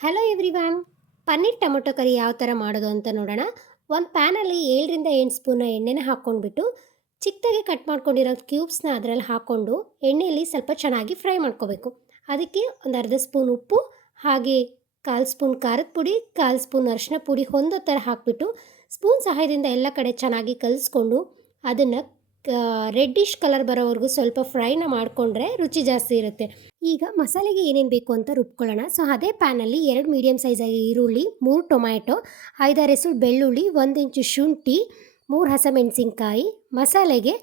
Hello everyone. Paneer tomato curry ಯಾವ ಥರ ಮಾಡೋದು ಅಂತ ನೋಡೋಣ. ಒಂದು ಪ್ಯಾನಲ್ಲಿ 7 ರಿಂದ 8 ಸ್ಪೂನ್ ಎಣ್ಣೆನ ಹಾಕ್ಕೊಂಡ್ಬಿಟ್ಟು ಚಿಕ್ಕದಾಗಿ ಕಟ್ ಮಾಡ್ಕೊಂಡಿರೋ ಕ್ಯೂಬ್ಸ್ನ ಅದರಲ್ಲಿ ಹಾಕ್ಕೊಂಡು ಎಣ್ಣೆಯಲ್ಲಿ ಸ್ವಲ್ಪ ಚೆನ್ನಾಗಿ ಫ್ರೈ ಮಾಡ್ಕೋಬೇಕು. ಅದಕ್ಕೆ ಒಂದು ಅರ್ಧ ಸ್ಪೂನ್ ಉಪ್ಪು, ಹಾಗೆ 1/4 ಸ್ಪೂನ್ ಖಾರದ ಪುಡಿ, 1/4 ಸ್ಪೂನ್ ಅರಿಶಿನ ಪುಡಿ ಹೊಂದೋ ಥರ ಹಾಕಿಬಿಟ್ಟು ಸ್ಪೂನ್ ಸಹಾಯದಿಂದ ಎಲ್ಲ ಕಡೆ ಚೆನ್ನಾಗಿ ಕಲಿಸ್ಕೊಂಡು ಅದನ್ನು ರೆಡ್ಡಿಶ್ ಕಲರ್ ಬರೋವರೆಗೂ ಸ್ವಲ್ಪ ಫ್ರೈನ ಮಾಡಿಕೊಂಡ್ರೆ ರುಚಿ ಜಾಸ್ತಿ ಇರುತ್ತೆ. ಈಗ ಮಸಾಲೆಗೆ ಏನೇನು ಬೇಕು ಅಂತ ರುಬ್ಕೊಳ್ಳೋಣ. ಸೊ ಅದೇ ಪ್ಯಾನಲ್ಲಿ 2 ಮೀಡಿಯಮ್ ಸೈಜಾಗಿ ಈರುಳ್ಳಿ, 3 ಟೊಮ್ಯಾಟೊ, 5-6 ಎಸಳು ಬೆಳ್ಳುಳ್ಳಿ, 1 ಇಂಚು ಶುಂಠಿ, 3 ಹಸಿಮೆಣಸಿನ್ಕಾಯಿ, ಮಸಾಲೆಗೆ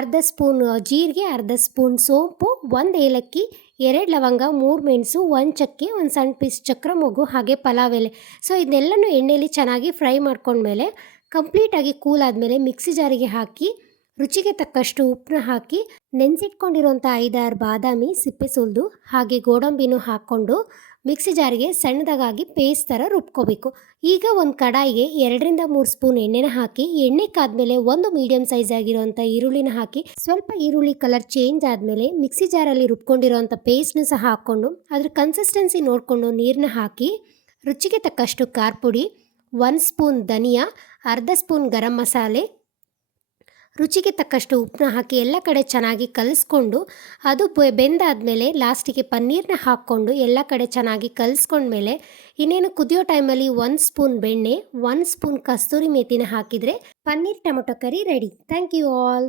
ಅರ್ಧ ಸ್ಪೂನ್ ಜೀರಿಗೆ, ಅರ್ಧ ಸ್ಪೂನ್ ಸೋಂಪು, 1 ಏಲಕ್ಕಿ, 2 ಲವಂಗ, 3 ಮೆಣಸು, 1 ಚಕ್ಕೆ, 1 ಸಣ್ಣ ಪೀಸ್ ಚಕ್ರ ಮೊಗ್ಗು, ಹಾಗೆ ಪಲಾವ್ ಎಲೆ. ಸೊ ಇದನ್ನೆಲ್ಲನೂ ಎಣ್ಣೆಯಲ್ಲಿ ಚೆನ್ನಾಗಿ ಫ್ರೈ ಮಾಡ್ಕೊಂಡ್ಮೇಲೆ ಕಂಪ್ಲೀಟಾಗಿ ಕೂಲ್ ಆದಮೇಲೆ ಮಿಕ್ಸಿ ಜಾರಿಗೆ ಹಾಕಿ ರುಚಿಗೆ ತಕ್ಕಷ್ಟು ಉಪ್ಪನ್ನ ಹಾಕಿ ನೆನೆಸಿಟ್ಕೊಂಡಿರೋಂಥ 5-6 ಬಾದಾಮಿ ಸಿಪ್ಪೆ ಸುಲಿದು ಹಾಗೆ ಗೋಡಂಬಿನೂ ಹಾಕ್ಕೊಂಡು ಮಿಕ್ಸಿ ಜಾರಿಗೆ ಸಣ್ಣದಾಗಿ ಪೇಸ್ಟ್ ಥರ ರುಬ್ಕೋಬೇಕು. ಈಗ ಒಂದು ಕಡಾಯಿಗೆ 2-3 ಸ್ಪೂನ್ ಎಣ್ಣೆನ ಹಾಕಿ ಎಣ್ಣೆ ಕಾದ್ಮೇಲೆ 1 ಮೀಡಿಯಮ್ ಸೈಜ್ ಆಗಿರೋಂಥ ಈರುಳ್ಳಿನ ಹಾಕಿ ಸ್ವಲ್ಪ ಈರುಳ್ಳಿ ಕಲರ್ ಚೇಂಜ್ ಆದಮೇಲೆ ಮಿಕ್ಸಿ ಜಾರಲ್ಲಿ ರುಬ್ಕೊಂಡಿರೋಂಥ ಪೇಸ್ಟ್ನ ಸಹ ಹಾಕ್ಕೊಂಡು ಅದ್ರ ಕನ್ಸಿಸ್ಟೆನ್ಸಿ ನೋಡಿಕೊಂಡು ನೀರನ್ನ ಹಾಕಿ ರುಚಿಗೆ ತಕ್ಕಷ್ಟು ಖಾರ ಪುಡಿ, 1 ಸ್ಪೂನ್ ಧನಿಯಾ, ಅರ್ಧ ಸ್ಪೂನ್ ಗರಂ ಮಸಾಲೆ, ರುಚಿಗೆ ತಕ್ಕಷ್ಟು ಉಪ್ಪನ್ನ ಹಾಕಿ ಎಲ್ಲ ಕಡೆ ಚೆನ್ನಾಗಿ ಕಲಿಸ್ಕೊಂಡು ಅದು ಬೆಂದಾದಮೇಲೆ ಲಾಸ್ಟಿಗೆ ಪನ್ನೀರನ್ನ ಹಾಕ್ಕೊಂಡು ಎಲ್ಲ ಕಡೆ ಚೆನ್ನಾಗಿ ಕಲಿಸ್ಕೊಂಡ್ಮೇಲೆ ಇನ್ನೇನು ಕುದಿಯೋ ಟೈಮಲ್ಲಿ 1 ಸ್ಪೂನ್ ಬೆಣ್ಣೆ, 1 ಸ್ಪೂನ್ ಕಸ್ತೂರಿ ಮೇಥಿನ ಹಾಕಿದರೆ paneer tomato curry ready. Thank you all.